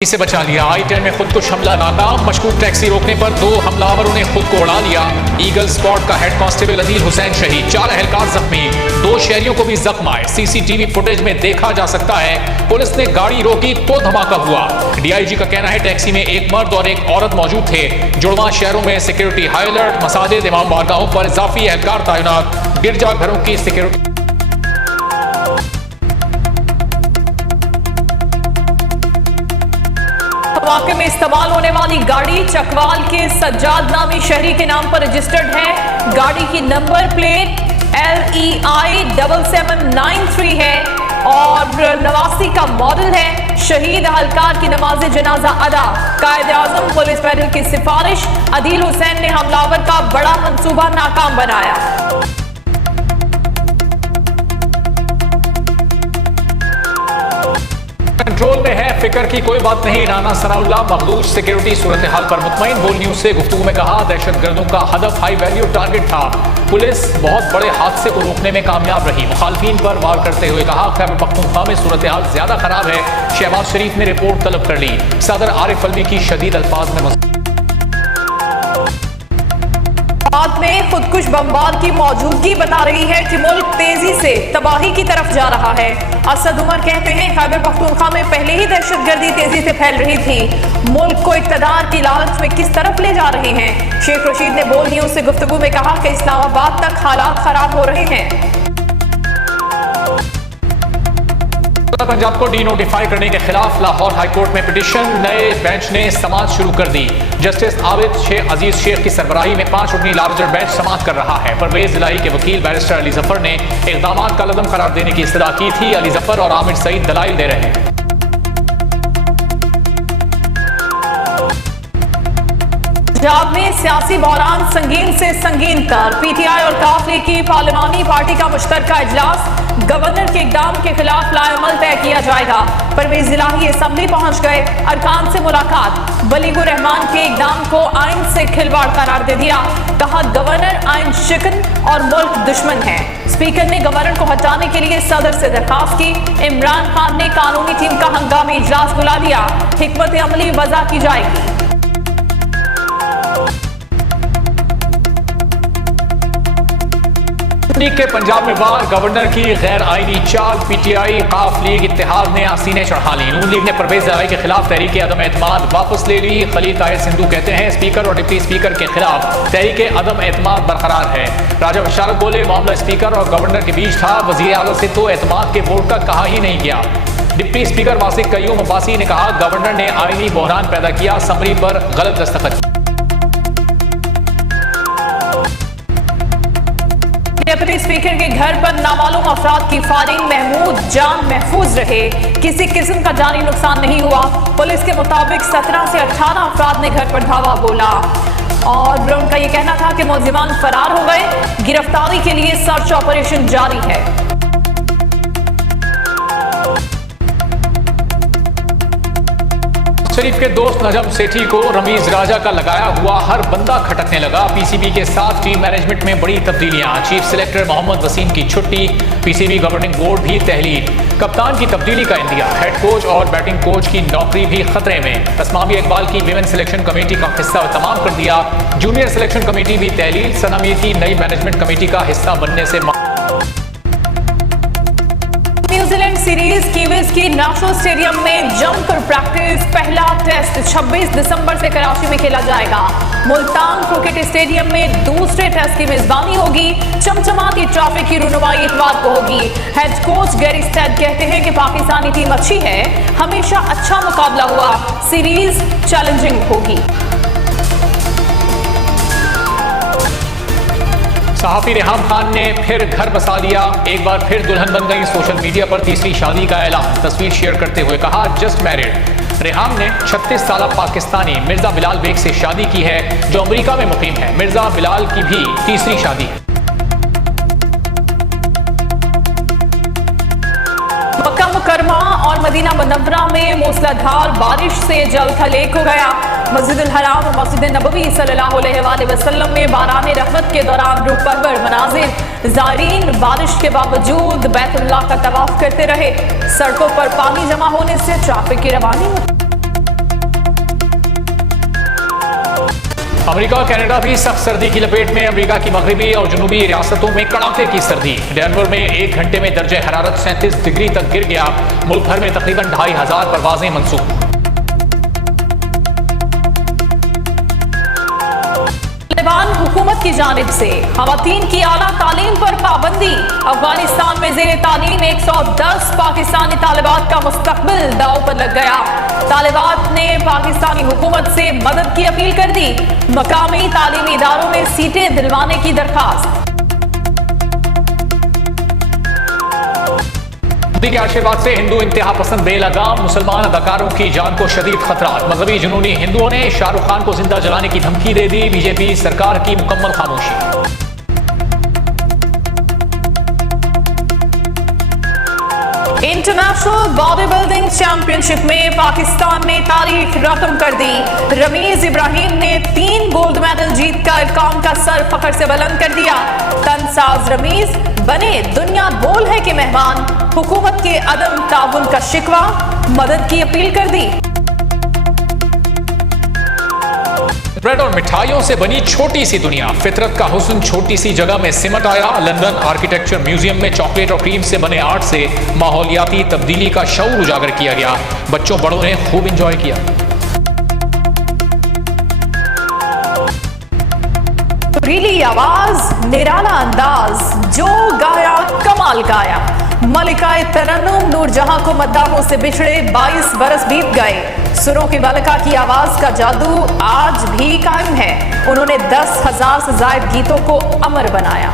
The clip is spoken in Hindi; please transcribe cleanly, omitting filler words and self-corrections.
से बचा लिया। I-10 में खुदकुश हमला नाकाम, मशकूक टैक्सी रोकने पर 2 हमलावरों ने खुद को उड़ा लिया। ईगल स्क्वाड का हेड कांस्टेबल अदील हुसैन शहीद, 4 एहलकार जख्मी, 2 शहरियों को भी जख्म आए। सीसीटीवी फुटेज में देखा जा सकता है पुलिस ने गाड़ी रोकी तो धमाका हुआ। डीआईजी का कहना है टैक्सी में एक मर्द और एक औरत मौजूद थे। जुड़वा शहरों में सिक्योरिटी हाई अलर्ट, मसाजिद इमाम बारगाहों पर इजाफी एहलकार तैनात, गिरजाघरों की सिक्योरिटी। वाकई में इस्तेमाल होने वाली गाड़ी चकवाल के सज्जाद नामी शहरी के नाम पर रजिस्टर्ड है। गाड़ी की नंबर प्लेट LEI 7793 है और 89 का मॉडल है। शहीद अहलकार की नमाज जनाजा अदा। कायद आजम पुलिस पैनल की सिफारिश, अदील हुसैन ने हमलावर का बड़ा मंसूबा नाकाम बनाया। कंट्रोल में है, फिक्र की कोई बात नहीं। राना सनाउल्लाह मखदूश सिक्योरिटी सूरत हाल पर मुतमईन। बोल न्यूज से गुफ्तगू में कहा दहशतगर्दों का हदफ हाई वैल्यू टारगेट था। पुलिस बहुत बड़े हादसे को रोकने में कामयाब रही। मुखालफीन पर वार करते हुए कहा खैबर पख्तूनख्वा में सूरत हाल ज्यादा खराब है। शहबाज शरीफ ने रिपोर्ट तलब कर ली। सदर आरिफ अलवी की शदीद अल्फाज में में खुदकुश बमबार की मौजूदगी बता रही है कि मुल्क तेजी से तबाही की तरफ जा रहा है। असद उमर कहते हैं खैबर पख्तूनख्वा में पहले ही दहशतगर्दी तेजी से फैल रही थी। मुल्क को इक़्तिदार की लालच में किस तरफ ले जा रहे हैं। शेख रशीद ने बोल न्यूज से गुफ्तगू में कहा कि इस्लामाबाद तक हालात खराब हो रहे हैं। पंजाब को डीनोटिफाई करने के खिलाफ लाहौर हाईकोर्ट में पिटीशन। नए बेंच ने समाअत शुरू कर दी। जस्टिस आबिद शेख अजीज शेख की सरबराही में 5 रुकनी लार्जर बेंच समाअत कर रहा है। परवेज इलाही के वकील बैरिस्टर अली जफर ने इक़दामात का लदम करार देने की इस्तदा की थी। अली जफर और आमिर सईद दलाइल दे रहे हैं। पंजाब में सियासी बहरान संगीन से संगीन तर। पीटीआई और काफ लीग की पार्लिमानी पार्टी का मुश्तरका इजलास। गवर्नर के इक़दाम के खिलाफ लाएअमल तय किया जाएगा। परवेज इलाही असम्बली पहुंच गए। अरकान से मुलाकात। बलीगुर रहमान के इक़दाम को आइन से खिलवाड़ करार दे दिया। कहा गवर्नर आइन शिकन और मुल्क दुश्मन है। स्पीकर ने गवर्नर को हटाने के लिए सदर से दरखास्त की। इमरान खान ने कानूनी टीम का हंगामी इजलास बुला दिया। हिकमत अमली वज़ा की जाएगी। के पंजाब में वार, गवर्नर की गैर आईनी चाल। पीटीआई काफ लीग इत्तेहाद ने आसीने चढ़ा ली। नून लीग ने परवेज इलाही के खिलाफ तहरीक अदम एतमाद वापस ले ली। खलील ताहिर सिंधु कहते हैं स्पीकर और डिप्टी स्पीकर के खिलाफ तहरीक अदम एतमाद बरकरार है। राजा बशारत बोले मामला स्पीकर और गवर्नर के बीच था। वज़ीर आला से तो एतमाद के वोट का कहा ही नहीं गया। डिप्टी स्पीकर वासिक कयूम अब्बासी ने कहा गवर्नर ने आईनी बहरान पैदा किया, समरी पर गलत दस्तखत। डिप्टी स्पीकर के घर पर नामालूम अफराद की फायरिंग। महमूद जान महफूज रहे, किसी किस्म का जानी नुकसान नहीं हुआ। पुलिस के मुताबिक 17 से 18 अफराद ने घर पर धावा बोला और उनका यह कहना था कि मुलजिमान फरार हो गए। गिरफ्तारी के लिए सर्च ऑपरेशन जारी है। शरीफ के दोस्त नजम सेठी को रमीज राजा का लगाया हुआ हर बंदा खटकने लगा। पीसीबी के साथ टीम मैनेजमेंट में बड़ी तब्दीलियां। चीफ सिलेक्टर मोहम्मद वसीम की छुट्टी। पीसीबी गवर्निंग बोर्ड भी तहलील। कप्तान की तब्दीली का इंदिया। हेड कोच और बैटिंग कोच की नौकरी भी खतरे में। तस्मामी इकबाल की विमेन सिलेक्शन कमेटी का हिस्सा तमाम कर दिया। जूनियर सिलेक्शन कमेटी भी तहलील। सना मीर की नई मैनेजमेंट कमेटी का हिस्सा बनने से न्यूजीलैंड सीरीज कीवीज की नेशनल स्टेडियम में जमकर प्रैक्टिस। पहला टेस्ट 26 दिसंबर से कराची में खेला जाएगा। मुल्तान क्रिकेट स्टेडियम में दूसरे टेस्ट की मेजबानी होगी। चमचमाती ट्रॉफी की रुनवाई इतवार को होगी। हेड कोच गैरी स्टेड कहते हैं कि पाकिस्तानी टीम अच्छी है, हमेशा अच्छा मुकाबला हुआ, सीरीज चैलेंजिंग होगी। सहाफी रेहाम खान ने फिर घर बसा लिया। एक बार फिर दुल्हन बन गई। सोशल मीडिया पर तीसरी शादी का ऐलान। तस्वीर शेयर करते हुए कहा जस्ट मैरिड। रेहाम ने 36 साल पाकिस्तानी मिर्जा बिलाल बेग से शादी की है जो अमेरिका में मुकीम है। मिर्जा बिलाल की भी तीसरी शादी है। मक्का मुकरमा और मदीना मुनव्वरा में मूसलाधार बारिश से जल थल एक हो गया। मस्जिद अल हराम और मस्जिद नबवी सल्लल्लाहु अलैहि वसल्लम में बारान रहमत के दौरान रूह परवर मनाजिर। ज़ायरीन बारिश के बावजूद बैतुल्लाह का तवाफ करते रहे। सड़कों पर पानी जमा होने से ट्रैफिक की रवानी अमेरिका और कनाडा भी सख्त सर्दी की लपेट में। अमेरिका की मगरबी और जनूबी रियासतों में कड़ाके की सर्दी। डेनवर में 1 घंटे में दर्जे हरारत 37 डिग्री तक गिर गया। मुल्क भर में तकरीबन 2500 परवाजें मंसूख। तालिबान हुकूमत की जानिब से खवातीन की आला तालीम पर पाबंदी। अफगानिस्तान में जेर तालीम 110 पाकिस्तानी तालिबात का मुस्तकबिल दांव पर लग गया। तालिबात ने पाकिस्तानी हुकूमत से मदद की अपील कर दी। मकामी तालीमी इदारों में सीटें दिलवाने की दरखास्त। मोदी के आशीर्वाद से हिंदू इंतहा पसंद बेलगाम। मुसलमान अदाकारों की जान को शदीद खतरा। मजहबी जुनूनी हिंदुओं ने शाहरुख खान को जिंदा जलाने की धमकी दे दी। बीजेपी सरकार की मुकम्मल खामोशी। इंटरनेशनल बॉडी बिल्डिंग चैंपियनशिप में पाकिस्तान ने तारीख रकम कर दी। रमीज इब्राहिम ने 3 गोल्ड मेडल जीतकर कौम का सर फख्र से बुलंद कर दिया। तनसाज रमीज बने दुनिया बोल है कि मेहमान। हुकूमत के अदम ताउन का शिकवा, मदद की अपील कर दी। ब्रेड और मिठाइयों से बनी छोटी सी दुनिया। फितरत का हुस्न छोटी सी जगह में सिमट आया। लंदन आर्किटेक्चर म्यूजियम में चॉकलेट और क्रीम से बने आर्ट से माहौलियाती तब्दीली का शऊर उजागर किया गया। बच्चों बड़ों ने खूब इंजॉय किया। सुरीली आवाज, निराला अंदाज, जो गाया कमाल गाया। मलिकाए तरन्नुम नूरजहां को मद्दाहों से बिछड़े 22 बरस बीत गए। सुरों की मलिका की आवाज का जादू आज भी कायम है। उन्होंने 10,000 से ज्यादा गीतों को अमर बनाया।